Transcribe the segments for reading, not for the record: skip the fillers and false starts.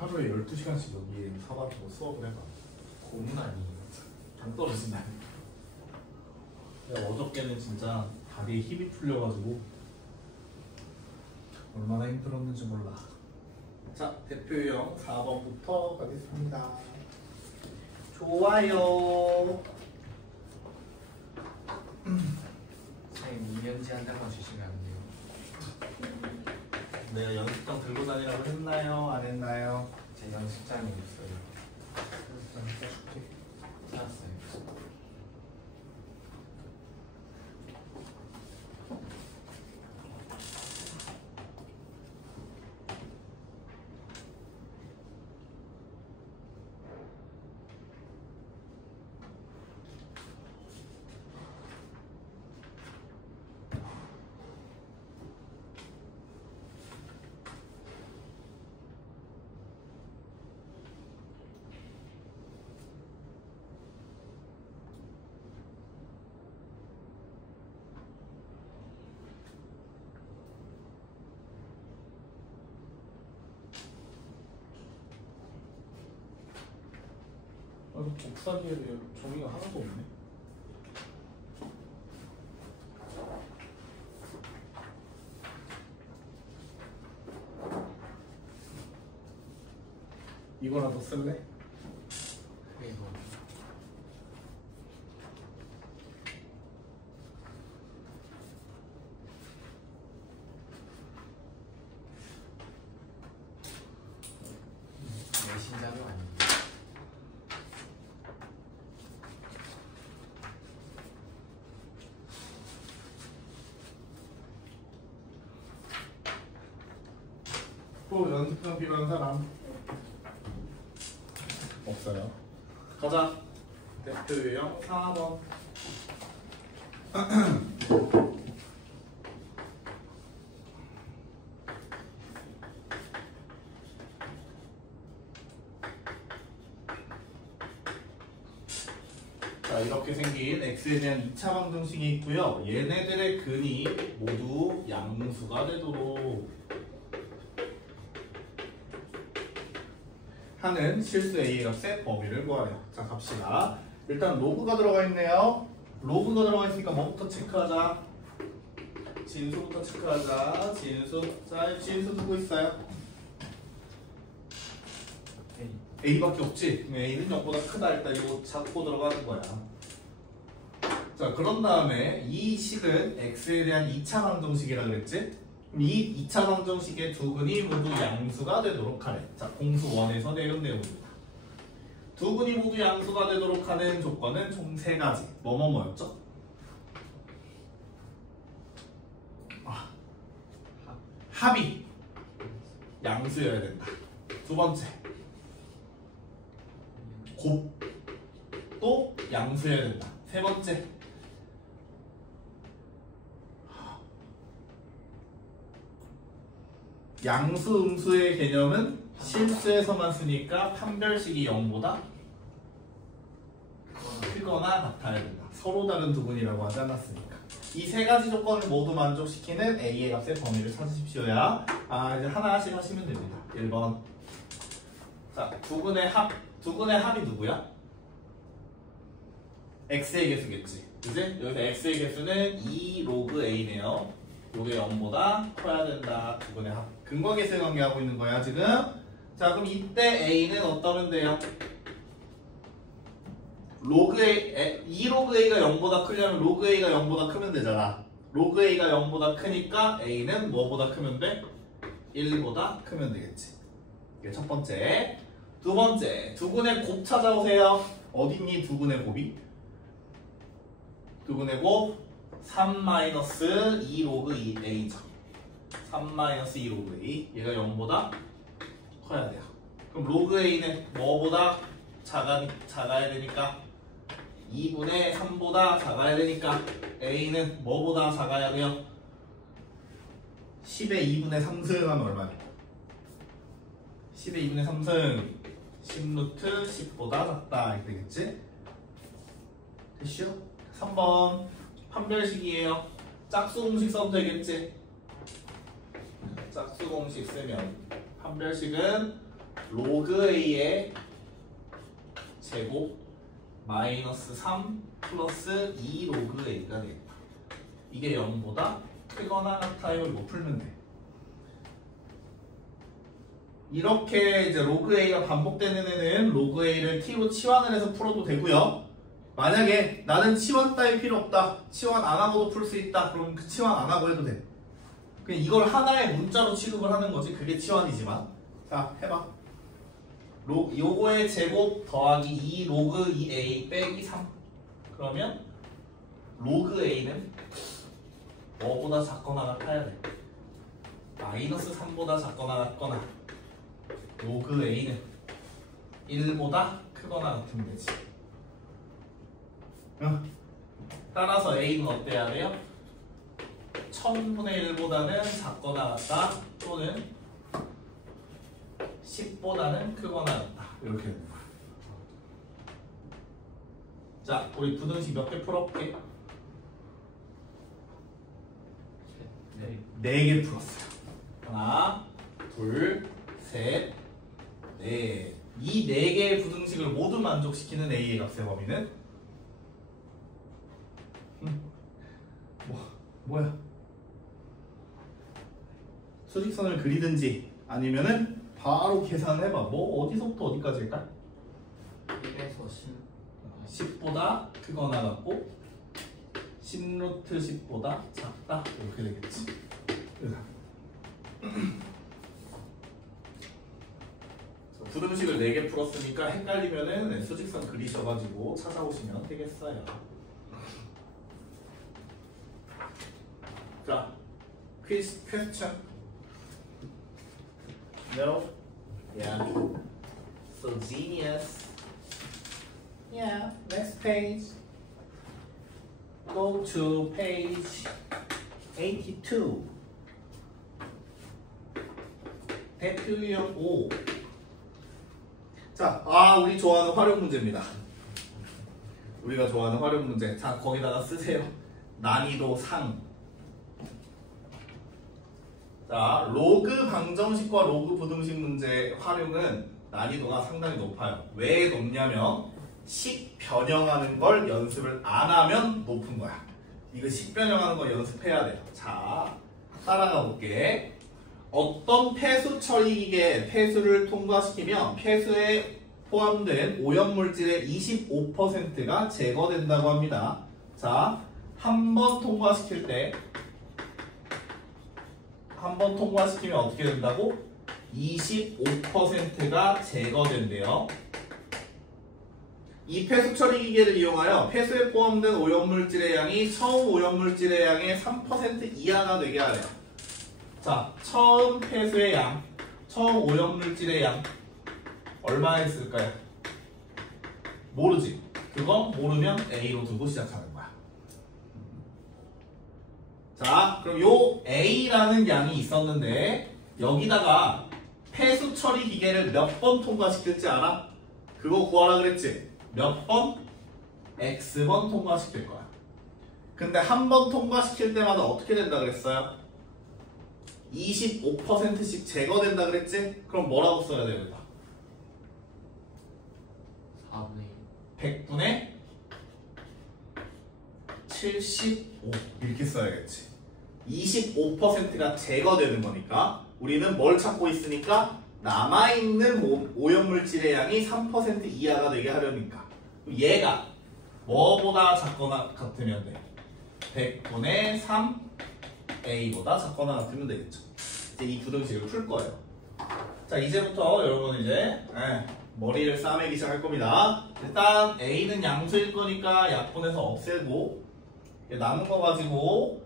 하루에 12시간씩 여기 사바라고 수업을 해봐. 고문 아니에요? 당 떨어진다. 야, 어저께는 진짜 다리에 힘이 풀려가지고 얼마나 힘들었는지 몰라. 자, 대표 유형 4번부터 가겠습니다. 좋아요. 선생님 이면지 한 장만 주시면 안 돼요? 내가 연습장 들고 다니라고 했나요? 안 했나요? 제 연습장이 있어요. 연습장 써줄게. 찾았어요. 복사기에 종이가 하나도 없네. 이거라도 쓸래? 그리고 내신 자료 아니에요? 또 연습장 필요한 사람 없어요. 가자. 대표 유형 4번. 자, 이렇게 생긴 x에 대한 2차 방정식이 있고요. 얘네들의 근이 모두 양수가 되도록 하는 실수 a의 값의 범위를 구하래요. 자, 갑시다. 일단 로그가 들어가 있네요. 로그가 들어가 있으니까 뭐부터 체크하자? 진수부터 체크하자. 진수. 자, 진수 두고 있어요. a밖에 없지? 그럼 a는 0보다 크다. 일단 이거 잡고 들어가는 거야. 자, 그런 다음에 이 식은 x에 대한 2차 방정식이라 그랬지? 이 2차 방정식의 두 근이 모두 양수가 되도록 하래. 자, 공수 1에서 내용 내용입니다. 두 근이 모두 양수가 되도록 하는 조건은 총 3가지. 뭐였죠? 합이 양수여야 된다. 두 번째, 곱도 양수여야 된다. 세 번째, 양수, 음수의 개념은 실수에서만 쓰니까 판별식이 0보다 크거나 같아야 된다. 서로 다른 두 분이라고 하지 않았으니까. 이 세 가지 조건을 모두 만족시키는 a의 값의 범위를 찾으십시오야. 이제 하나씩 하시면 됩니다. 1번. 자, 두 근의 합이 누구야? x의 개수겠지. 그지? 여기서 x의 개수는 2 로그 a네요. 요게 0보다 커야 된다. 두 근의 합. 근거 계수의 관계하고 있는 거야, 지금. 자, 그럼 이때 a는 어떠면 돼요? 로그 A, 2로그 A가 0보다 크려면 로그 A가 0보다 크면 되잖아. 로그 A가 0보다 크니까 A는 뭐보다 크면 돼? 1보다 크면 되겠지. 이게 첫 번째. 두 번째, 두근의 곱 찾아오세요. 어딨니 두근의 곱이? 두근의 곱 3-2 로그 A죠. 3-2 로그 A. 얘가 0보다 커야 돼요. 그럼 로그 A는 뭐보다 작아야 되니까 2분의 3보다 작아야 되니까 A는 뭐보다 작아야 돼요? 10의 2분의 3승 하면 얼마냐? 10의 2분의 3승 10루트 10보다 작다 이렇게 되겠지? 됐슈? 3번 판별식이에요. 짝수 공식 써도 되겠지? 짝수 공식 쓰면 판별식은 로그 A의 제곱 마이너스 3 플러스 2 로그 A가 되겠다. 이게 0보다 크거나 같아요. 이거 풀면 돼. 이렇게 이제 로그 A가 반복되는 애는 로그 A를 T로 치환을 해서 풀어도 되고요. 만약에 나는 치환 따위 필요 없다. 치환 안 하고도 풀 수 있다. 그럼 그 치환 안 하고 해도 돼. 그냥 이걸 하나의 문자로 취급을 하는 거지. 그게 치환이지만. 자, 해봐. 요거의 제곱 더하기 2 로그 2A 빼기 3. 그러면 로그 A는 뭐보다 작거나 같아야 돼. 마이너스 3보다 작거나 같거나 로그 A는 1보다 크거나 같으면 되지. 따라서 A는 어때야 돼요? 1000분의 1보다는 작거나 같다 또는 10보다는 크거나 같다. 이렇게 되는 거야. 자, 우리 부등식 몇 개 풀어볼게. 4개 풀었어요. 하나, 둘, 셋, 넷. 이 4개의 부등식을 모두 만족시키는 A의 값의 범위는 뭐야? 수직선을 그리든지 아니면은 바로 계산을 해봐. 뭐 어디서부터 어디까지일까? 1에서 10. 10보다 크거나 같고 10루트 10보다 작다. 이렇게 되겠지. 부등식을 4개 풀었으니까 헷갈리면은 수직선 그리셔가지고 찾아오시면 되겠어요. 자, question. No? Yeah. So genius. Yeah, next page. Go to page 82. 대표 유형 5. 자, 우리 좋아하는 활용 문제입니다. 우리가 좋아하는 활용 문제. 자, 거기다가 쓰세요. 난이도 상. 자, 로그 방정식과 로그 부등식 문제 활용은 난이도가 상당히 높아요. 왜 높냐면 식 변형하는 걸 연습을 안 하면 높은 거야. 이거 식 변형하는 거 연습해야 돼요. 자, 따라가 볼게. 어떤 폐수 처리기계 폐수를 통과시키면 폐수에 포함된 오염물질의 25%가 제거된다고 합니다. 자, 한 번 통과시킬 때 한 번 통과시키면 어떻게 된다고? 25%가 제거된대요. 이 폐수 처리 기계를 이용하여 폐수에 포함된 오염물질의 양이 처음 오염물질의 양의 3% 이하가 되게 하래요. 자, 처음 폐수의 양, 처음 오염물질의 양 얼마였을까요? 모르지. 그거 모르면 A로 두고 시작하는 거야. 자, 그럼 요 A라는 양이 있었는데 여기다가 폐수 처리 기계를 몇 번 통과시킬지 알아? 그거 구하라 그랬지? 몇 번? X번 통과시킬 거야. 근데 한 번 통과시킬 때마다 어떻게 된다 그랬어요? 25%씩 제거된다 그랬지? 그럼 뭐라고 써야 돼요? 4분의 100분의 75 이렇게 써야겠지. 25%가 제거되는 거니까 우리는 뭘 찾고 있으니까 남아있는 오염물질의 양이 3% 이하가 되게 하려니까 얘가 뭐보다 작거나 같으면 돼? 100분의 3 A보다 작거나 같으면 되겠죠. 이제 이 부등식을 풀 거예요. 자, 이제부터 여러분 이제 머리를 싸매기 시작할 겁니다. 일단 A는 양수일 거니까 약분해서 없애고 남은 거 가지고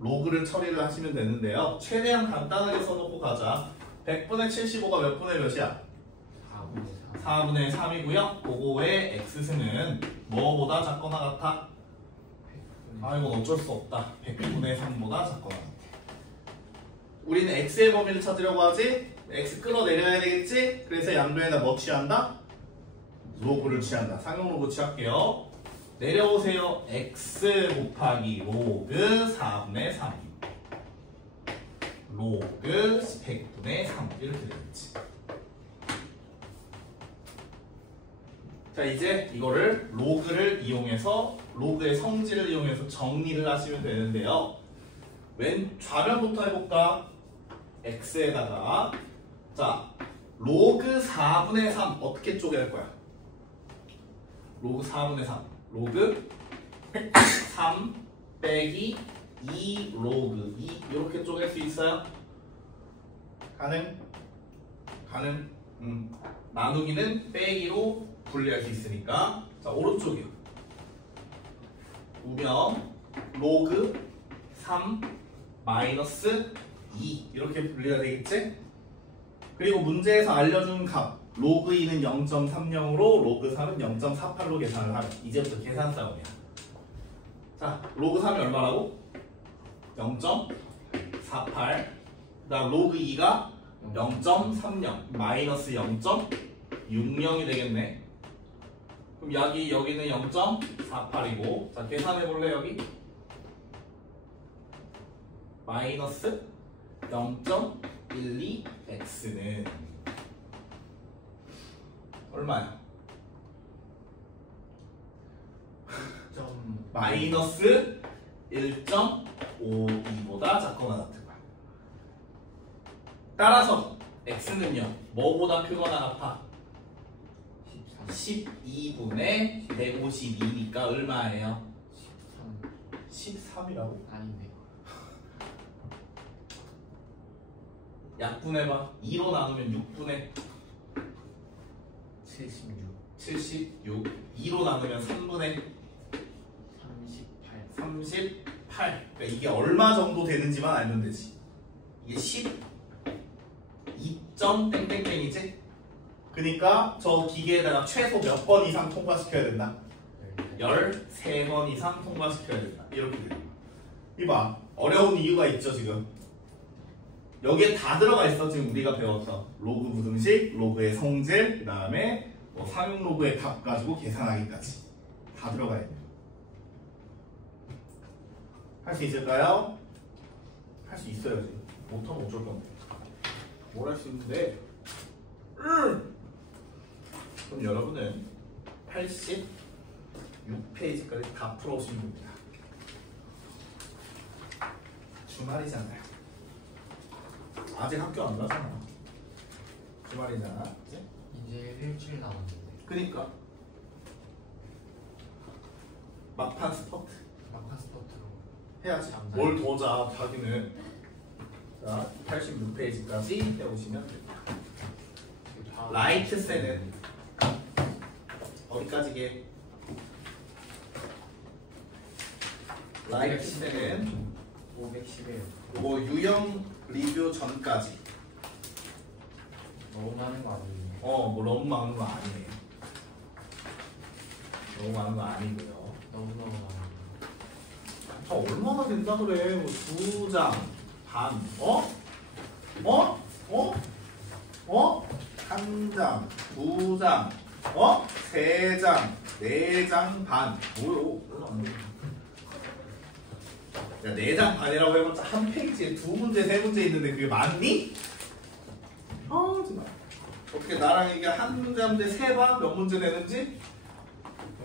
로그를 처리를 하시면 되는데요. 최대한 간단하게 써놓고 가자. 100분의 75가 몇 분의 몇이야? 4분의 3이고요. 그거의 x승은 뭐보다 작거나 같아? 이건 어쩔 수 없다. 100분의 3보다 작거나 같아. 우리는 x의 범위를 찾으려고 하지? x 끌어내려야 되겠지? 그래서 양변에다 뭐 취한다? 로그를 취한다. 상용 로그 취할게요. 내려오세요. x 곱하기 로그 4분의 3 로그 100분의 3 이렇게 되겠지. 자, 이제 이거를 로그를 이용해서 로그의 성질을 이용해서 정리를 하시면 되는데요. 왼 좌변부터 해볼까? x에다가 자 로그 4분의 3 어떻게 쪼갤 거야? 로그 4분의 3 로그 3 빼기 2 로그 2 이렇게 쪼갤 수 있어요? 가능? 가능? 나누기는 빼기로 분리할 수 있으니까 자 오른쪽이요. 우변 로그 3 마이너스 2 이렇게 분리가 되겠지? 그리고 문제에서 알려준 값 로그 2는 0.30으로 로그 3은 0.48로 계산을 하면 이제부터 계산 싸움이야. 자 로그 3이 얼마라고? 0.48 그다음 로그 2가 0.30 마이너스 0.60이 되겠네. 그럼 여기는 0.48이고 자 계산해볼래 여기? 마이너스 0.12x는 얼마야? 마이너스 1.52보다 작거나 같은 거야. 따라서 x는요 뭐보다 크거나 같아? 12분의 152니까 얼마예요? 13이라고? 아닌데. 약분해봐. 2로 나누면 6분의 76 2로 나누면 3분의 38 그러니까 이게 얼마 정도 되는지만 알면 되지. 이게 12점 땡땡땡이지? 그러니까 저 기계에다가 최소 몇 번 이상 통과시켜야 된다? 13번 이상 통과시켜야 된다. 이렇게 돼요. 이봐 어려운 이유가 있죠 지금. 여기에 다 들어가 있어. 지금 우리가 배웠던 로그 부등식, 로그의 성질, 그 다음에 뭐 상용 로그의 값 가지고 계산하기까지 다 들어가 있네요. 할 수 있을까요? 할 수 있어야지. 못하면 어쩔 건데. 뭘 할 수 있는데? 그럼 여러분은 86페이지까지 다 풀어오시면 됩니다. 주말이잖아요. 아직 학교 안 가잖아. 주말이잖아. 그치? 이제 일주일 남았는데. 그니까 막판 스퍼트 막판 스포트로 해야지. 감사합니다. 뭘 더 자, 자기는. 자, 86페이지까지 해오시면 됩니다. 라이트 셀은 어디까지게? 라이트 셀은 511 요거 유형 리뷰 전까지. 너무 많은 거 아니에요? 뭐 너무 많은 거 아니에요. 너무 많은 거 아니고요. 너무너무 많은 거. 얼마나 된다 그래? 뭐 2장 반, 1장, 2장, 3장, 4장 반. 뭐요? 별로 안 돼. 야, 4장 반이라고 해봤자 한 페이지에 2문제, 3문제 있는데 그게 맞니? 정말. 어떻게 나랑 이게 한 문제 한 문제 세봐? 몇 문제 되는지?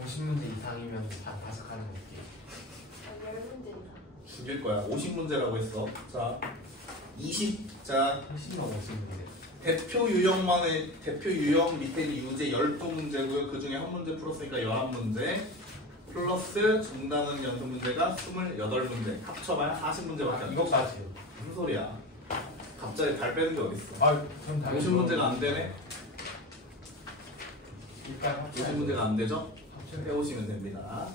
50문제 이상이면 다 가져가는 거 어때요? 10문제 이상. 죽일 거야. 50문제라고 했어. 자, 자, 훨씬 더 50문제. 대표 유형 밑에 유제 12문제고요. 그 중에 한 문제 풀었으니까 11문제. 플러스 정답은 연속 문제가 28문제. 합쳐봐야 40문제밖에 안 돼. 이것까지요. 무슨 소리야? 갑자기 발 빼는 게 어딨어? 전 50문제가 안 되네? 일단 50문제가 안 되죠? 빼오시면 됩니다.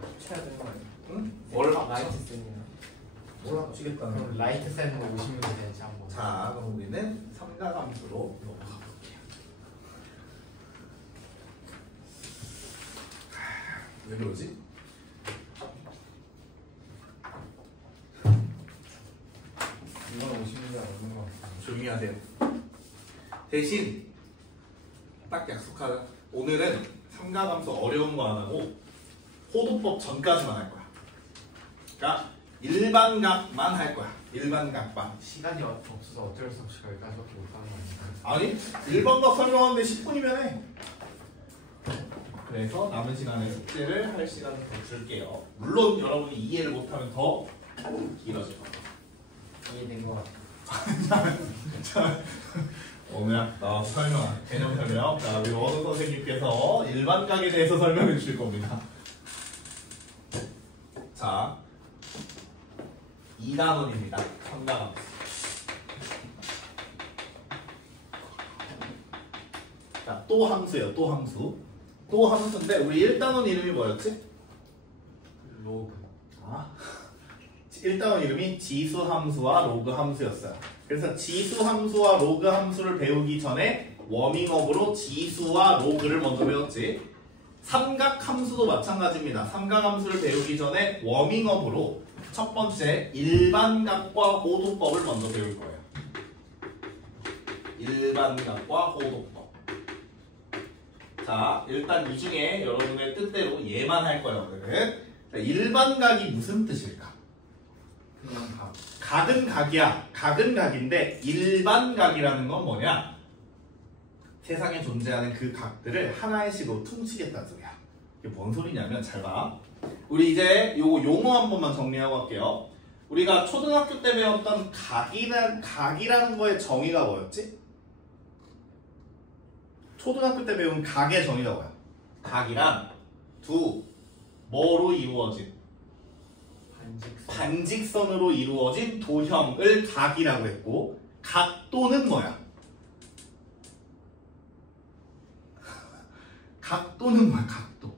합쳐야 되는 거 아니에요? 응? 뭘 합쳐? 라이트 쌤이요. 뭘 합치겠다는 그럼 라이트 쌤으로 50문제 되는지 한번. 자, 그럼 우리는 삼가함수로 넘어가 볼게요. 왜 그러지? 이건 50문제가 넘는 거 같아요. 조용히 하세요. 대신 딱 약속하자. 오늘은 삼가함수 어려운 거 안 하고 호도법 전까지만 할 거야. 그러니까 일반각만 할 거야. 일반각만. 시간이 없어서 어쩔 수 없이 거기까지밖에 못하는 거 아닌가요? 아니 일반각 설명하는데 10분이면 해. 그래서 남은 시간에 숙제를 할 시간을 더 줄게요. 물론 여러분이 이해를 못하면 더 길어질 거예요. 이해된 것 같아요. 자, 오늘 나와서 설명, 개념 설명. 자, 우리 원우 선생님께서 일반각에 대해서 설명해 주실 겁니다. 자, 2단원입니다. 3단원. 자, 또 함수예요. 또 함수. 또 함수인데 우리 1단원 이름이 뭐였지? 로그. 아, 1단원 이름이 지수 함수와 로그 함수였어요. 그래서 지수 함수와 로그 함수를 배우기 전에 워밍업으로 지수와 로그를 먼저 배웠지. 삼각 함수도 마찬가지입니다. 삼각 함수를 배우기 전에 워밍업으로 첫 번째 일반각과 호도법을 먼저 배울 거예요. 일반각과 호도법. 자, 일단 이 중에 여러분의 뜻대로 얘만 할 거예요. 오늘은. 자, 일반각이 무슨 뜻일까? 그냥 각. 각은 각이야. 각은 각인데 일반각이라는 건 뭐냐? 세상에 존재하는 그 각들을 하나의 식으로 퉁치겠다는 소리야. 이게 뭔 소리냐면 잘 봐. 우리 이제 요거 용어 한 번만 정리하고 갈게요. 우리가 초등학교 때 배웠던 각이라는 거의 정의가 뭐였지? 초등학교 때 배운 각의 정의가 뭐야? 각이란 두 뭐로 이루어진? 반직선으로 이루어진 도형을 각이라고 했고, 각도는 뭐야? 각도는 뭐야? 각도.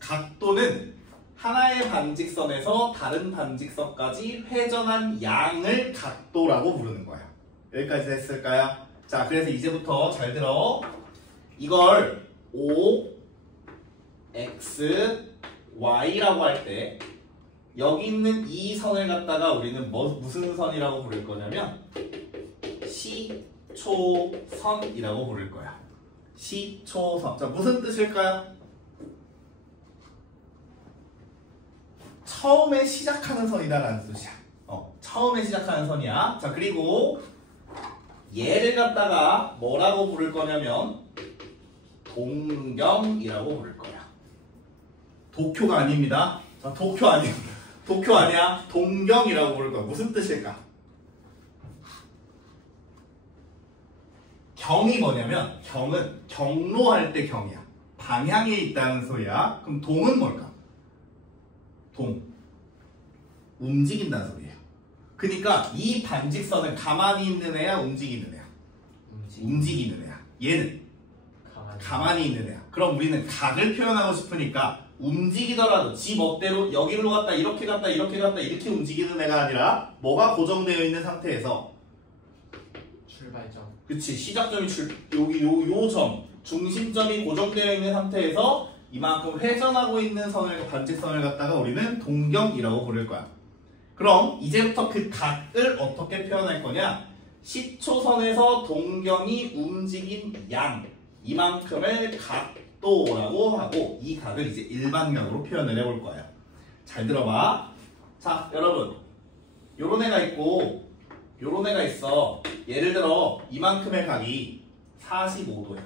각도는 하나의 반직선에서 다른 반직선까지 회전한 양을 각도라고 부르는 거야. 여기까지 됐을까요? 자, 그래서 이제부터 잘 들어. 이걸 O, X, Y라고 할 때 여기 있는 이 선을 갖다가 우리는 무슨 선이라고 부를 거냐면 시초선이라고 부를 거야. 시초선. 자, 무슨 뜻일까요? 처음에 시작하는 선이다라는 뜻이야. 처음에 시작하는 선이야. 자, 그리고 얘를 갖다가 뭐라고 부를 거냐면 동경이라고 부를 거야. 도쿄가 아닙니다. 자, 도쿄 아니야. 동경이라고 부를 거야. 무슨 뜻일까? 경이 뭐냐면 경은 경로할 때 경이야. 방향에 있다는 소리야. 그럼 동은 뭘까? 동. 움직인다는 소리예요. 그러니까 이 반직선은 가만히 있는 애야, 움직이는 애야? 움직이는 애야. 얘는 가만히 있는 애야. 그럼 우리는 각을 표현하고 싶으니까 움직이더라도 지 멋대로 여기로 갔다 이렇게 갔다 이렇게 갔다 이렇게 움직이는 애가 아니라 뭐가 고정되어 있는 상태에서 출발점. 그치, 시작점이 여기 요 점 중심점이 고정되어 있는 상태에서 이만큼 회전하고 있는 반직선을 갖다가 우리는 동경이라고 부를 거야. 그럼 이제부터 그 각을 어떻게 표현할 거냐? 시초선에서 동경이 움직인 양 이만큼을 각도라고 하고 이 각을 이제 일반각으로 표현을 해볼 거예요. 잘 들어봐. 자, 여러분, 요런 애가 있고 요런 애가 있어. 예를 들어 이만큼의 각이 45도야.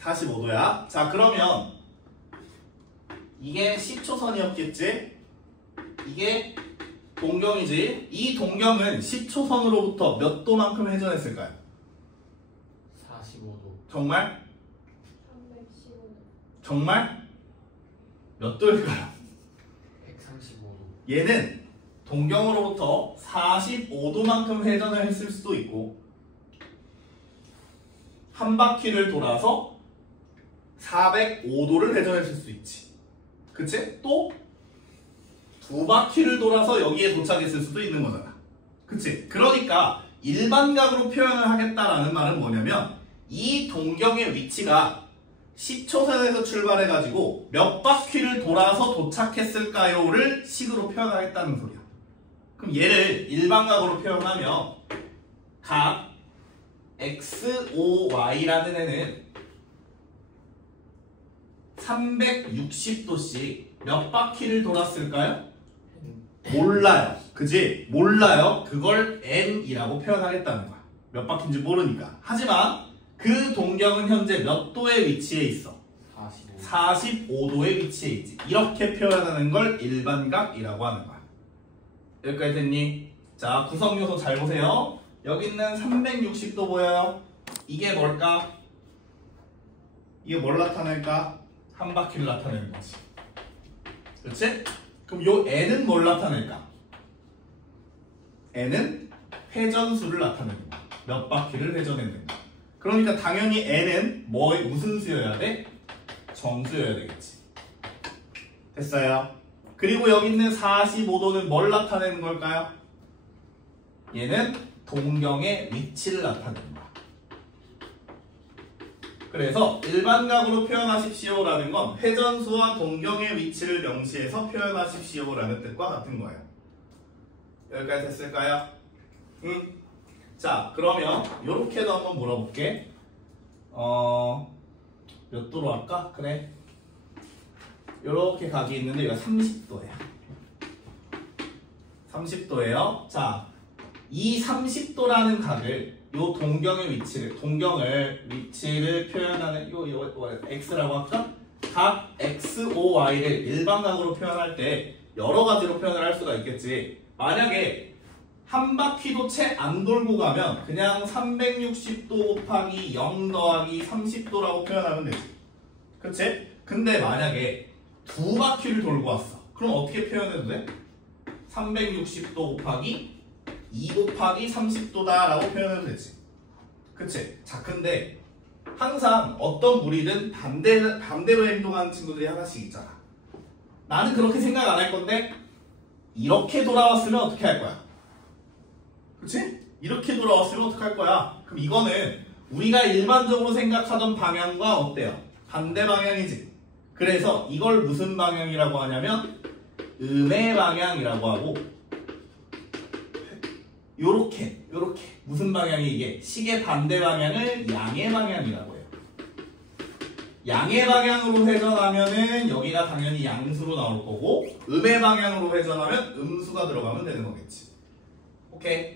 45도야. 자, 그러면 이게 시초선이었겠지? 이게 동경이지? 이 동경은 시초선으로부터 몇 도만큼 회전했을까요? 45도. 정말? 315도. 정말? 몇 도일까요? 135도. 얘는 동경으로부터 45도만큼 회전을 했을 수도 있고 한 바퀴를 돌아서 405도를 회전했을 수 있지. 그치? 또 두 바퀴를 돌아서 여기에 도착했을 수도 있는 거잖아. 그치? 그러니까 일반각으로 표현을 하겠다라는 말은 뭐냐면 이 동경의 위치가 시초선에서 출발해가지고 몇 바퀴를 돌아서 도착했을까요를 식으로 표현하겠다는 소리야. 그럼 얘를 일반각으로 표현하면 각 XOY라는 애는 360도씩 몇 바퀴를 돌았을까요? 몰라요. 그지? 몰라요. 그걸 n이라고 표현하겠다는 거야. 몇 바퀴인지 모르니까. 하지만 그 동경은 현재 몇 도에 위치해 있어? 45도에 위치해 있지. 이렇게 표현하는 걸 일반각이라고 하는 거야. 여기까지 됐니? 자, 구성 요소 잘 보세요. 여기 있는 360도 보여요? 이게 뭘까? 이게 뭘 나타낼까? 한 바퀴를 나타내는 거지. 그렇지? 그럼 요 n은 뭘 나타낼까? n은 회전수를 나타내는 거야. 몇 바퀴를 회전했는가. 그러니까 당연히 n은 무슨 수여야 돼? 정수여야 되겠지. 됐어요? 그리고 여기 있는 45도는 뭘 나타내는 걸까요? 얘는 동경의 위치를 나타내는 거야. 그래서 일반각으로 표현하십시오라는 건 회전수와 동경의 위치를 명시해서 표현하십시오라는 뜻과 같은 거예요. 여기까지 됐을까요? 자, 그러면 요렇게도 한번 물어볼게. 몇 도로 할까? 그래. 요렇게 각이 있는데 이거 30도예요. 30도예요. 자, 이 30도라는 각을 요 동경의 위치를 표현하는 요 x라고 할까? 각 XOY를 일반각으로 표현할 때 여러 가지로 표현을 할 수가 있겠지. 만약에 한 바퀴도 채 안 돌고 가면 그냥 360도 곱하기 0 더하기 30도라고 표현하면 되지. 그치? 근데 만약에 두 바퀴를 돌고 왔어. 그럼 어떻게 표현해도 돼? 360도 곱하기 2 곱하기 30도다 라고 표현해도 되지. 그치? 자, 근데 항상 어떤 무리든 반대로 행동하는 친구들이 하나씩 있잖아. 나는 그렇게 생각 안 할 건데 이렇게 돌아왔으면 어떻게 할 거야? 그치? 이렇게 돌아왔으면 어떻게 할 거야? 그럼 이거는 우리가 일반적으로 생각하던 방향과 어때요? 반대 방향이지. 그래서 이걸 무슨 방향이라고 하냐면 음의 방향이라고 하고, 요렇게 무슨 방향이 이게? 식의 반대 방향을 양의 방향이라고 해요. 양의 방향으로 회전하면은 여기가 당연히 양수로 나올 거고, 음의 방향으로 회전하면 음수가 들어가면 되는 거겠지. 오케이?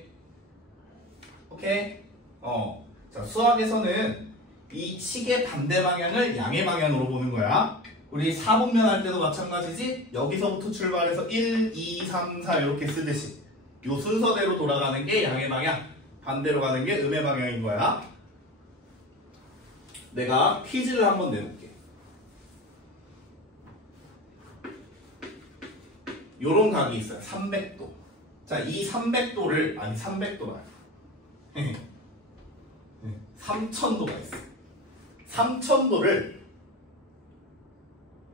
자, 수학에서는 이 식의 반대 방향을 양의 방향으로 보는 거야. 우리 4분면 할 때도 마찬가지지. 여기서부터 출발해서 1, 2, 3, 4 이렇게 쓰듯이 요 순서대로 돌아가는 게 양의 방향, 반대로 가는 게 음의 방향인 거야. 내가 퀴즈를 한번 내볼게. 요런 각이 있어요. 300도. 자, 이 300도를, 아니 300도라 3000도가 있어. 3000도를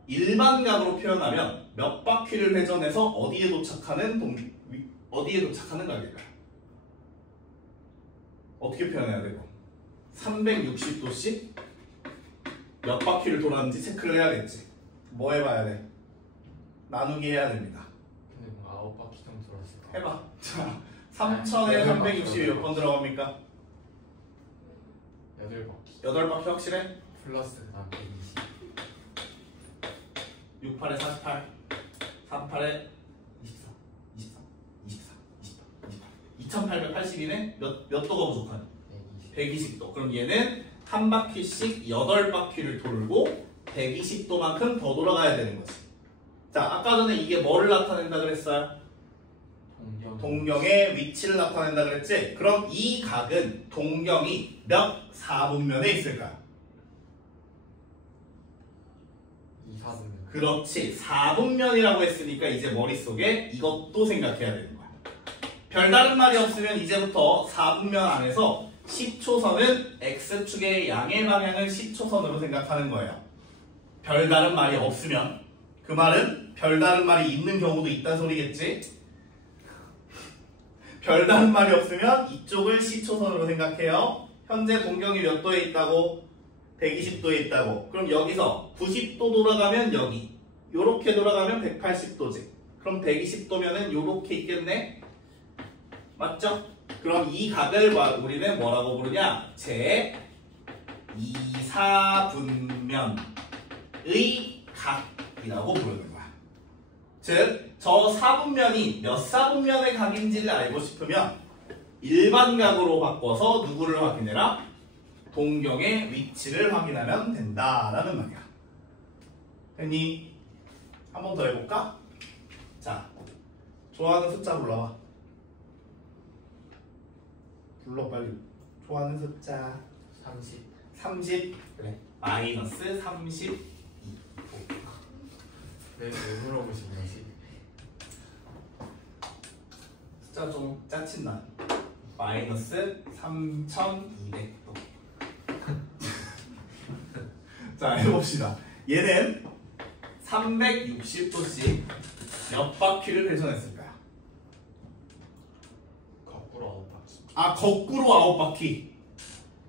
일반각으로 표현하면 몇 바퀴를 회전해서 어디에 도착하는 각일까요? 어떻게 표현해야 되고? 360도씩 몇 바퀴를 돌았는지 체크를 해야겠지. 뭐 해봐야 돼? 나누기 해야 됩니다. 근데 뭔가 9바퀴 정도 돌았을 거. 해봐. 자, 3000에 360이 몇 번 들어갑니까? 8바퀴. 8바퀴 확실해? 플러스 그다음 120. 68에 48, 38에 24, 28이네? 몇 도가 부족하니? 120도. 그럼 얘는 한 바퀴씩 8바퀴를 돌고 120도만큼 더 돌아가야 되는 거지. 자, 아까 전에 이게 뭐를 나타낸다 그랬어요? 동경의 위치를 나타낸다 그랬지? 그럼 이 각은 동경이 몇 4분면에 있을까요? 2,4분면. 그렇지. 4분면이라고 했으니까 이제 머릿속에 이것도 생각해야 되는 거야. 별다른 말이 없으면 이제부터 4분면 안에서 10초선은 X축의 양의 방향을 10초선으로 생각하는 거예요. 별다른 말이 없으면. 그 말은 별다른 말이 있는 경우도 있다는 소리겠지? 별다른 말이 없으면 이쪽을 10초선으로 생각해요. 현재 동경이 몇 도에 있다고? 120도에 있다고. 그럼 여기서 90도 돌아가면 여기, 요렇게 돌아가면 180도지. 그럼 120도면은 요렇게 있겠네? 맞죠? 그럼 이 각을 우리는 뭐라고 부르냐? 제 2,4분면의 각이라고 부르는 거야. 즉 저 사분면이 몇 사분면의 각인지를 알고 싶으면 일반각으로 바꿔서 누구를 확인해라? 동경의 위치를 확인하면 된다라는 말이야. 됐니? 한 번 더 해볼까? 자, 좋아하는 숫자 불러봐. 불러 빨리. 좋아하는 숫자 30. 30. 그래. 마이너스 32. 왜 물어보신 거지? 숫자 좀 짜친다. 마이너스 3200도. 자, 해봅시다. 얘는 360도씩 몇 바퀴를 회전했을까요? 거꾸로 9바퀴. 아, 거꾸로 9바퀴.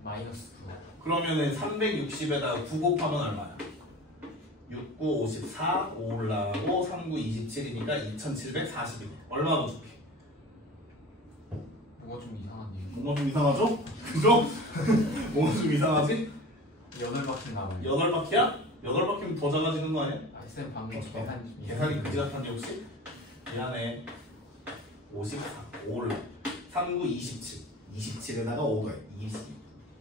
마이너스 9. 그러면은 360에다가 9 곱하면 얼마야? 6, 9, 54, 5 올라가고 3, 9, 27이니까 2740이네. 얼마 부족해? 뭐가 좀 이상하네요. 뭔가 좀 이상하죠? 그죠? 뭔가 좀 이상하지? 8바퀴 나와요. 8바퀴야? 8바퀴면 더 작아지는 거 아니야? 아, 쌤 방금 계산이 그지 같았니 혹시? 미안해. 54, 5 올라 3, 9, 27 27에다가 5가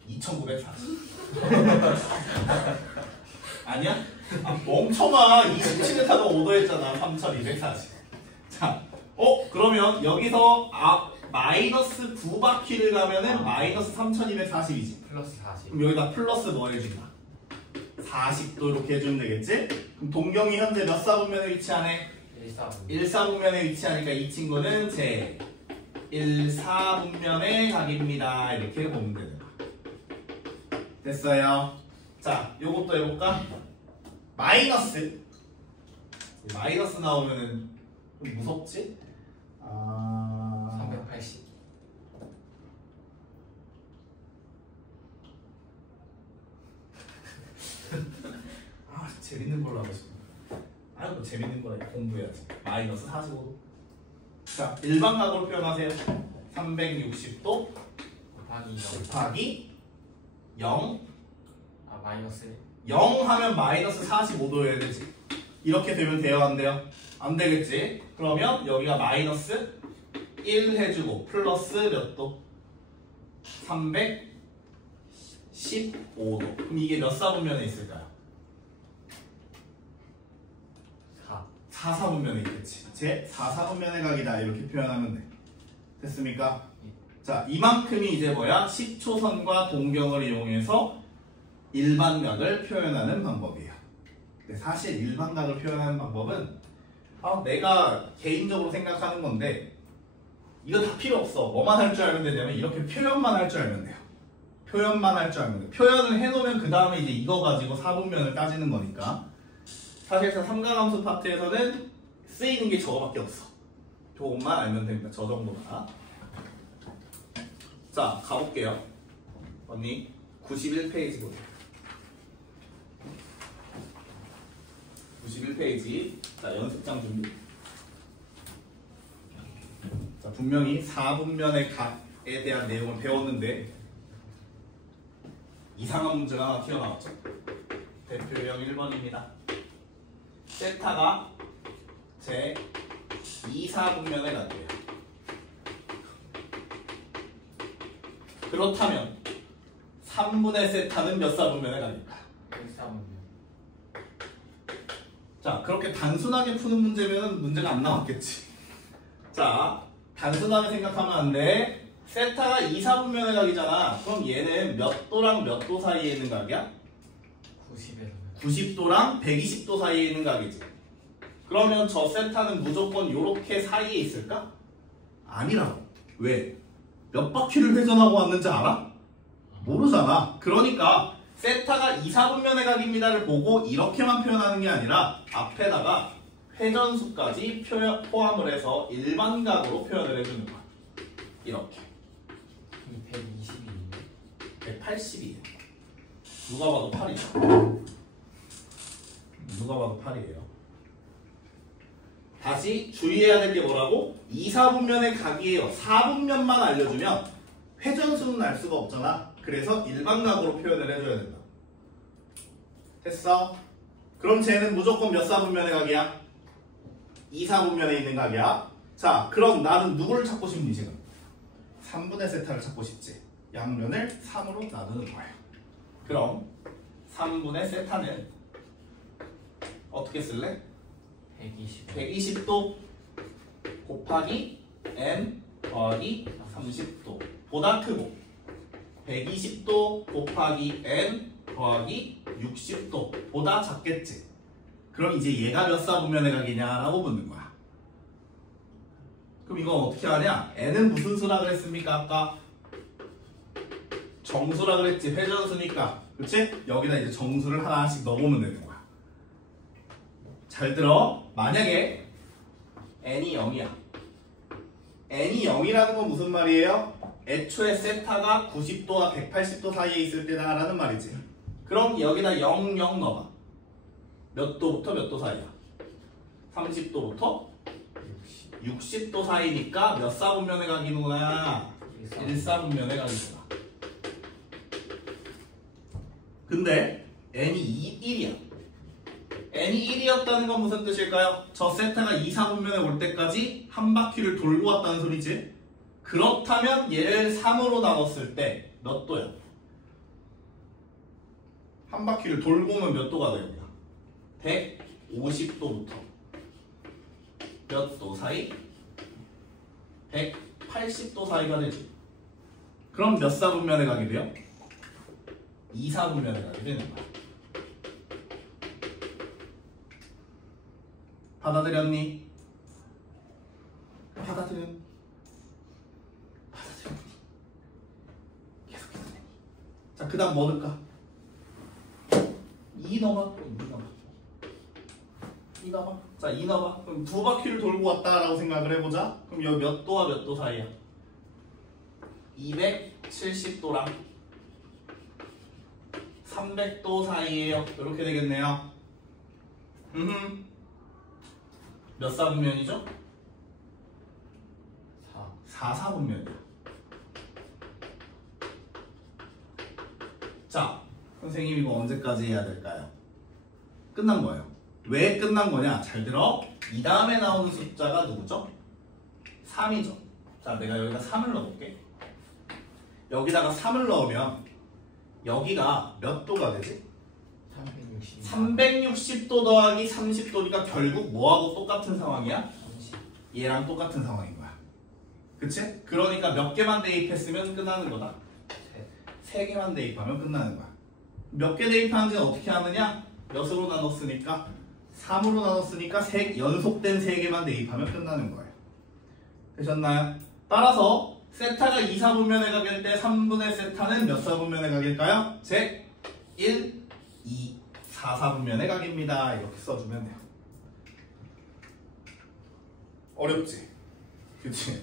2940 아니야? 아, 멍청아. 27에다가 5도 했잖아. 3240. 자, 그러면 여기서 마이너스 9바퀴를 가면은 마이너스 3240이지. 플러스 40. 그럼 여기다 플러스 뭐 해준다? 40도 이렇게 해주면 되겠지? 그럼 동경이 현재 몇 사분면에 위치하네? 1사분. 1사분면에 위치하니까 이 친구는 제 1사분면의 각입니다. 이렇게 보면 되는 거야. 됐어요? 자, 요것도 해볼까? 마이너스 나오면은 좀 무섭지? 380. 재밌는 걸로 하고 싶어. 아이고, 재밌는 거라 공부해야지. 마이너스 45도. 자, 일반각으로 표현하세요. 360도 곱하기 0. 곱하기 0. 아, 마이너스 0 하면 마이너스 45도여야 되지. 이렇게 되면 돼요, 안 돼요? 안 되겠지? 그러면 여기가 마이너스 1 해주고 플러스 몇 도? 315도. 그럼 이게 몇 사분면에 있을까요? 4. 4사분면에 있겠지. 제 4사분면의 각이다. 이렇게 표현하면 돼. 됐습니까? 자, 이만큼이 이제 뭐야? 10초선과 동경을 이용해서 일반각을 표현하는 방법이에요. 근데 사실 일반각을 표현하는 방법은 내가 개인적으로 생각하는 건데 이거 다 필요 없어. 뭐만 할 줄 알면 되냐면 이렇게 표현만 할 줄 알면 돼요. 표현만 할 줄 알면 돼요. 표현을 해놓으면 그 다음에 이제 이거 가지고 사분면을 따지는 거니까. 사실상 삼각함수 파트에서는 쓰이는 게 저거밖에 없어. 조금만 알면 됩니다. 저 정도만. 자, 가볼게요. 언니 91페이지 보세요. 91페이지. 자, 연습장 준비. 자, 분명히 4분면의 각에 대한 내용을 배웠는데 이상한 문제가 하나 튀어나왔죠. 대표형 1번입니다. 세타가 제 2사분면의 각이에요. 그렇다면 3분의 세타는 몇 사분면의 각일까요? 1사분면. 자, 그렇게 단순하게 푸는 문제면 문제가 안 나왔겠지. 자, 단순하게 생각하면 안 돼. 세타가 2사분면의 각이잖아. 그럼 얘는 몇 도랑 몇 도 사이에 있는 각이야? 90에서 90도랑 120도 사이에 있는 각이지. 그러면 저 세타는 무조건 요렇게 사이에 있을까? 아니라고. 왜? 몇 바퀴를 회전하고 왔는지 알아? 모르잖아. 그러니까 세타가 2사분면의 각입니다를 보고 이렇게만 표현하는 게 아니라 앞에다가 회전수까지 포함을 해서 일반각으로 표현을 해주는 거야. 이렇게. 이 120이에요. 180이에요. 누가 봐도 8이죠. 누가 봐도 8이에요. 다시 주의해야 될 게 뭐라고? 2사분면의 각이에요. 4분면만 알려주면 회전수는 알 수가 없잖아. 그래서 일반각으로 표현을 해줘야 된다. 됐어? 그럼 쟤는 무조건 몇 사분면의 각이야? 2, 4분면에 있는 각이야. 자, 그럼 나는 누구를 찾고 싶니 지금? 3분의 세타를 찾고 싶지. 양면을 3으로 나누는 거야. 그럼 3분의 세타는 어떻게 쓸래? 120. 120도 곱하기 n 더하기 30도 보다 크고 120도 곱하기 n 더하기 60도 보다 작겠지. 그럼 이제 얘가 몇 사분면의 각이냐라고 묻는 거야. 그럼 이건 어떻게 하냐? n은 무슨 수라 그랬습니까? 아까 정수라 그랬지. 회전수니까. 그치? 여기다 이제 정수를 하나씩 넣어보면 되는 거야. 잘 들어. 만약에 n이 0이야. n이 0이라는 건 무슨 말이에요? 애초에 세타가 90도와 180도 사이에 있을 때다라는 말이지. 그럼 여기다 0, 0 넣어봐. 몇 도부터 몇 도 사이야? 30도부터 60도 사이니까 몇 사분면의 각이구나? 1사분면의 각이구나. 근데 n이 1이야. n이 1이었다는 건 무슨 뜻일까요? 저 세타가 2, 4분면에 올 때까지 한 바퀴를 돌고 왔다는 소리지. 그렇다면 얘를 3으로 나눴을 때 몇 도야? 한 바퀴를 돌고 오면 몇 도가 됩니다. 150도부터 몇 도 사이? 180도 사이가 되지. 그럼 몇 사분면의 각이 돼요? 2, 4분면의 각이 되는 거야. 받아들였니? 받아들였니? 계속해서 되니? 자, 그 다음 뭐 넣을까? 2 넣어봐. 2 넣어봐. 자, 2 넣어봐. 그럼 두 바퀴를 돌고 왔다라고 생각을 해보자. 그럼 여기 몇 도와 몇 도 사이야? 270도랑 300도 사이에요. 이렇게 되겠네요. 몇 사분면이죠? 4 사분면이야. 자, 선생님 이거 언제까지 해야 될까요? 끝난 거예요. 왜 끝난 거냐? 잘 들어. 이 다음에 나오는 숫자가 누구죠? 3이죠. 자, 내가 여기다 3을 넣어볼게. 여기다가 3을 넣으면 여기가 몇 도가 되지? 360도 더하기 30도니까 결국 뭐하고 똑같은 상황이야? 얘랑 똑같은 상황인 거야. 그치? 그러니까 몇 개만 대입했으면 끝나는 거다. 3개만 대입하면 끝나는 거야. 몇 개 대입하는지는 어떻게 하느냐? 몇으로 나눴으니까 3으로 나눴으니까 연속된 3개만 대입하면 끝나는 거예요. 되셨나요? 따라서 세타가 2, 4분면의 각일 때 3분의 세타는 몇 사분면의 각일까요? 제 1, 2, 4, 4분면의 각입니다. 이렇게 써주면 돼요. 어렵지? 그치?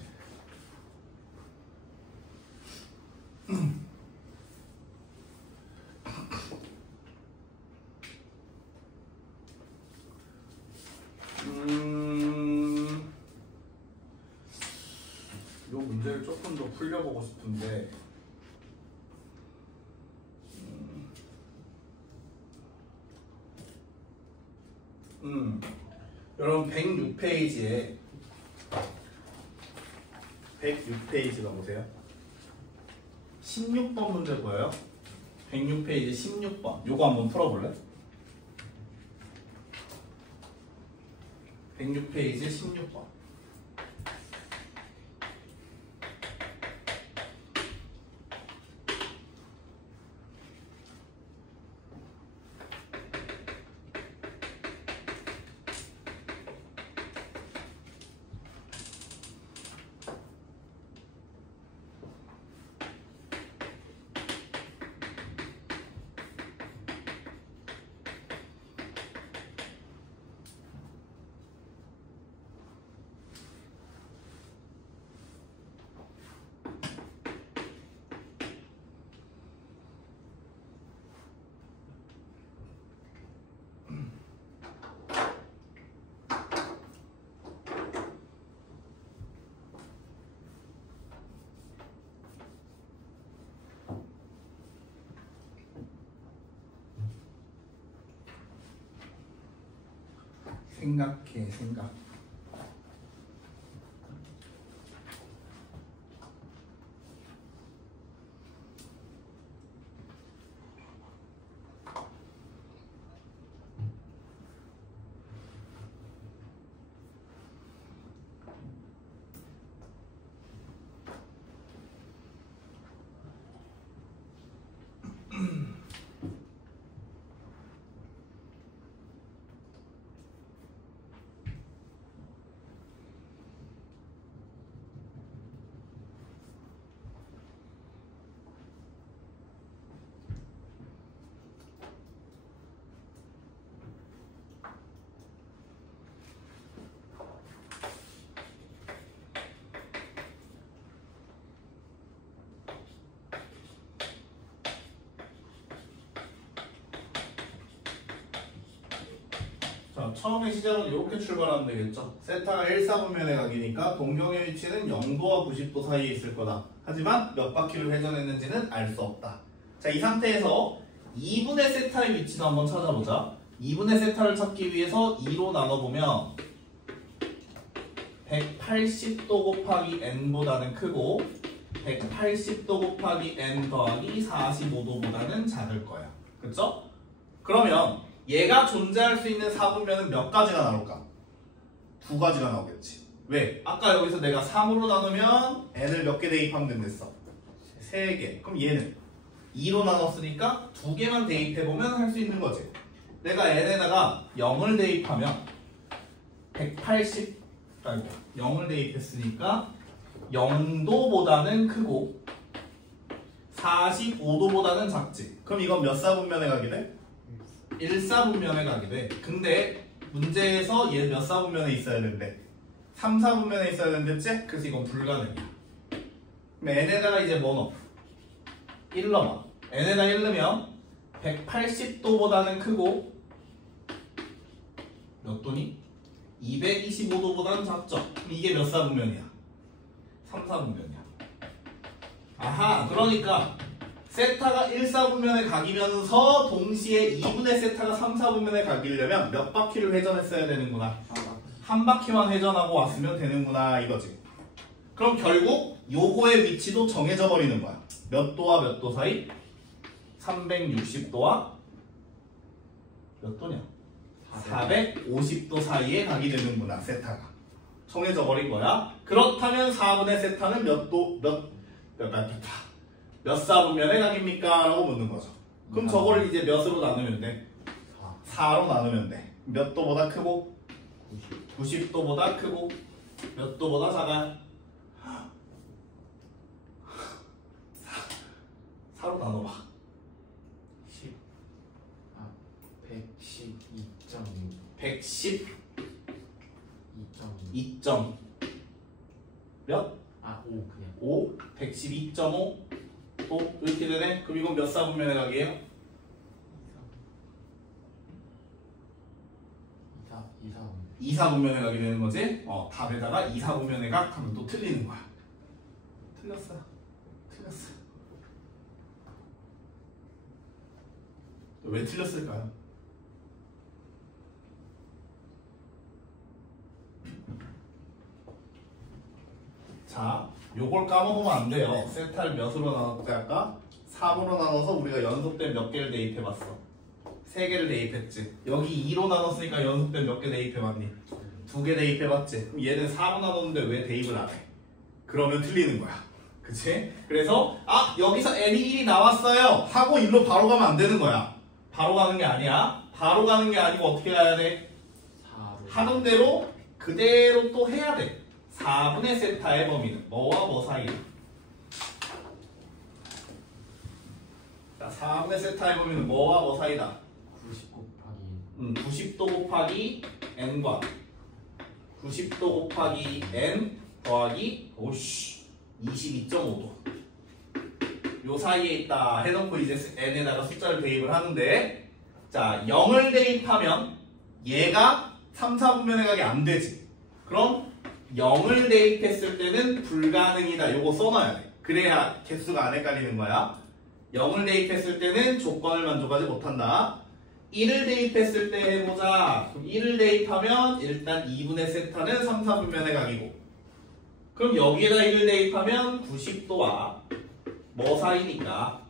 이 문제를 조금 더 풀려보고 싶은데 여러분 106페이지에 106페이지 가보세요. 16번 문제 보여요? 106페이지 16번 요거 한번 풀어볼래? 106페이지 16번 생각해 생각 처음에 시작은 이렇게 출발하면 되겠죠. 세타가 1사분면의 각이니까 동경의 위치는 0도와 90도 사이에 있을 거다. 하지만 몇 바퀴를 회전했는지는 알 수 없다. 자, 이 상태에서 2분의 세타의 위치도 한번 찾아보자. 2분의 세타를 찾기 위해서 2로 나눠보면 180도 곱하기 n보다는 크고 180도 곱하기 n 더하기 45도보다는 작을 거야. 그쵸? 그러면 얘가 존재할 수 있는 사분면은 몇 가지가 나올까? 두 가지가 나오겠지. 왜? 아까 여기서 내가 3으로 나누면 n을 몇 개 대입하면 된댔어? 3개. 그럼 얘는 2로 나눴으니까 2개만 대입해보면 할 수 있는 거지. 내가 n에다가 0을 대입하면 0을 대입했으니까 0도보다는 크고 45도보다는 작지. 그럼 이건 몇 사분면의 각이 돼? 1사분면의 각이 돼. 근데 문제에서 얘 몇 사분면에 있어야 된대? 3사분면에 있어야 된댔지? 그래서 이건 불가능이야. 그럼 n에다가 이제 뭐 넣어? 1 넣어. n에다 1 넣으면 180도보다는 크고 몇 도니? 225도보다는 작죠? 그럼 이게 몇 사분면이야? 3사분면이야. 아하, 그러니까 세타가 1사분면의 각이면서 동시에 2분의 세타가 3사분면의 각이려면 몇 바퀴를 회전했어야 되는구나. 한 바퀴만 회전하고 왔으면 되는구나 이거지. 그럼 결국 요거의 위치도 정해져 버리는 거야. 몇 도와 몇 도 사이? 360도와 몇 도냐? 450도 사이에 각이 되는구나. 세타가 정해져 버린 거야. 그렇다면 4분의 세타는 몇 사분면의 각입니까? 라고 묻는 거죠. 그럼 저걸 이제 몇으로 나누면 돼? 4로 나누면 돼. 몇 도보다 크고 90도보다 크고 몇 도보다 작아? 4로 나눠봐. 112.6 112점 몇? 5 그냥 5? 112.5? 또 이렇게 되네? 그럼 이건 몇 사분면의 각이에요? 2사분면의 각이 되는 거지? 답에다가 2사분면의 각 하면 또 틀리는 거야. 틀렸어. 왜 틀렸을까요? 자, 요걸 까먹으면 안 돼요. 세타를 몇으로 나눴지 아까? 3으로 나눠서 우리가 연속된 몇 개를 대입해봤어? 3개를 대입했지. 여기 2로 나눴으니까 연속된 몇 개 대입해봤니? 2개 대입해봤지. 그럼 얘는 4로 나눴는데 왜 대입을 안 해? 그러면 틀리는 거야. 그치? 그래서 여기서 n이 1이 나왔어요 하고 1로 바로 가면 안 되는 거야. 바로 가는 게 아니야. 바로 가는 게 아니고 어떻게 가야 돼? 하던 대로 그대로 또 해야 돼. 4분의 세타의 범위는 뭐와 뭐 사이? 자, 4분의 세타의 범위는 뭐와 뭐 사이다? 90 곱하기 n과 90도 곱하기 n 더하기 22.5도 요 사이에 있다 해놓고 이제 n에다가 숫자를 대입을 하는데, 자 0을 대입하면 얘가 3, 4분면의 각이 안 되지. 그럼 0을 대입했을 때는 불가능이다. 요거 써놔야 돼. 그래야 개수가 안 헷갈리는 거야. 0을 대입했을 때는 조건을 만족하지 못한다. 1을 대입했을 때 해보자. 그럼 1을 대입하면 일단 2분의 세타는 3, 4분면의 각이고, 그럼 여기에다 1을 대입하면 90도와 뭐 사이니까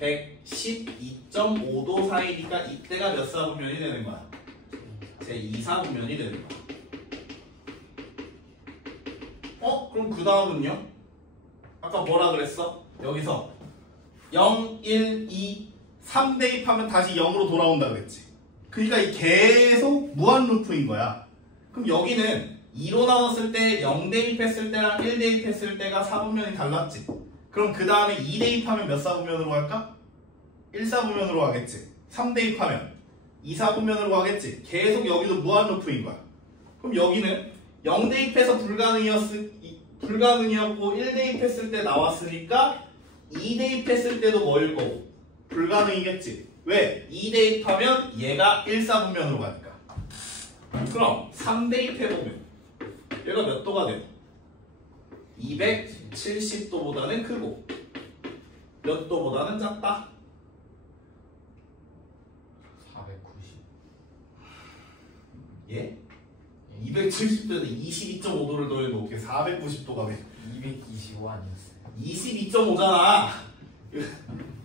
112.5도 사이니까 이때가 몇 사분면이 되는 거야? 제 2사분면이 되는 거야. 그럼 그 다음은요? 아까 뭐라 그랬어? 여기서 0, 1, 2, 3 대입하면 다시 0으로 돌아온다 그랬지. 그러니까 이 계속 무한 루프인 거야. 그럼 여기는 2로 나눴을 때 0 대입했을 때랑 1 대입했을 때가 사분면이 달랐지. 그럼 그 다음에 2 대입하면 몇 사분면으로 갈까? 1사분면으로 가겠지. 3 대입하면 2사분면으로 가겠지. 계속 여기도 무한 루프인 거야. 그럼 여기는 0 대입해서 불가능이었고 1 대입했을 때 나왔으니까 2 대입했을 때도 뭐일 거고? 불가능이겠지. 왜? 2 대입하면 얘가 1사분면으로 가니까. 그럼 3 대입해보면 얘가 몇 도가 돼? 270도보다는 크고 몇 도보다는 작다? 490. 예? 270도에서 22.5도를 더해도 어떻게 490도가 돼? 225 아니었어요? 22.5잖아.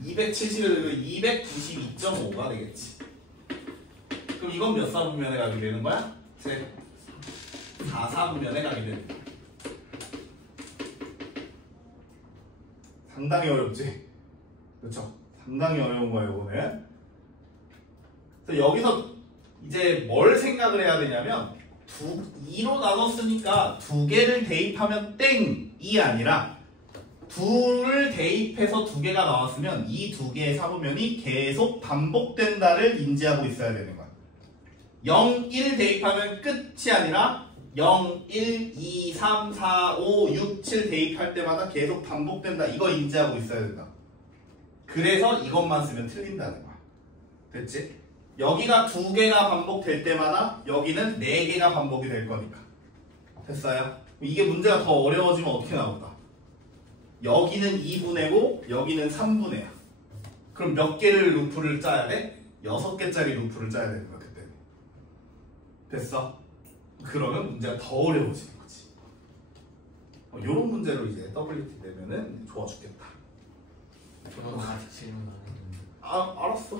270에서 292.5가 되겠지. 그럼 이건 몇 사분면에 가게 되는 거야? 제 4사분면에 가게 되는 거야. 상당히 어렵지? 그렇죠? 상당히 어려운 거야 이거는. 그래서 여기서 이제 뭘 생각을 해야 되냐면 2로 나눴으니까 2개를 대입하면 땡이 아니라 2를 대입해서 2개가 나왔으면 이 2개의 사분면이 계속 반복된다를 인지하고 있어야 되는 거야. 0, 1 대입하면 끝이 아니라 0, 1, 2, 3, 4, 5, 6, 7 대입할 때마다 계속 반복된다. 이거 인지하고 있어야 된다. 그래서 이것만 쓰면 틀린다는 거야. 됐지? 여기가 2개가 반복될 때마다 여기는 4개가 반복이 될 거니까. 됐어요? 이게 문제가 더 어려워지면 어떻게 나올까? 여기는 2분의고 여기는 3분의야. 그럼 몇 개를 루프를 짜야 돼? 6개짜리 루프를 짜야 되는 거야 그때. 됐어? 그러면 문제가 더 어려워지는 거지. 요런 문제로 이제 WT 되면은 좋아 죽겠다. 저는 아직 질문 안 했는데. 알았어.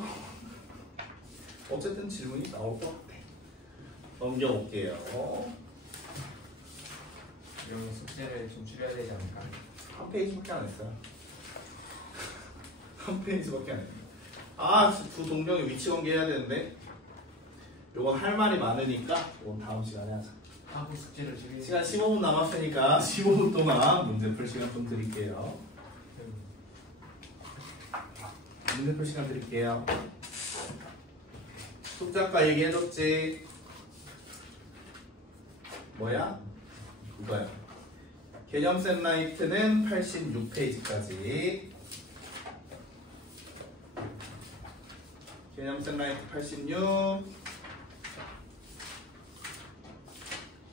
어쨌든 질문이 나올 것 같아. 넘겨볼게요. 이런 숙제를 좀 줄여야 되지 않을까? 한 페이지밖에 안 했어요. 한 페이지밖에 안 했어요. 두 동경의 위치 관계 해야 되는데 요건 할 말이 많으니까 이건 다음 시간에 하자. 하고 숙제를 줄이는 시간 15분 남았으니까 15분 동안 문제 풀 시간 좀 드릴게요. 문제 풀 시간 드릴게요. 숙작가 얘기해줬지? 뭐야? 이거야. 개념 셋라이트는 86페이지까지. 개념 셋라이트 86.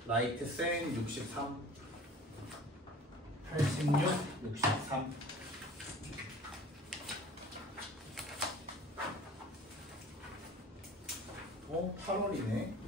라이트 생 63. 86, 63. 8월이네.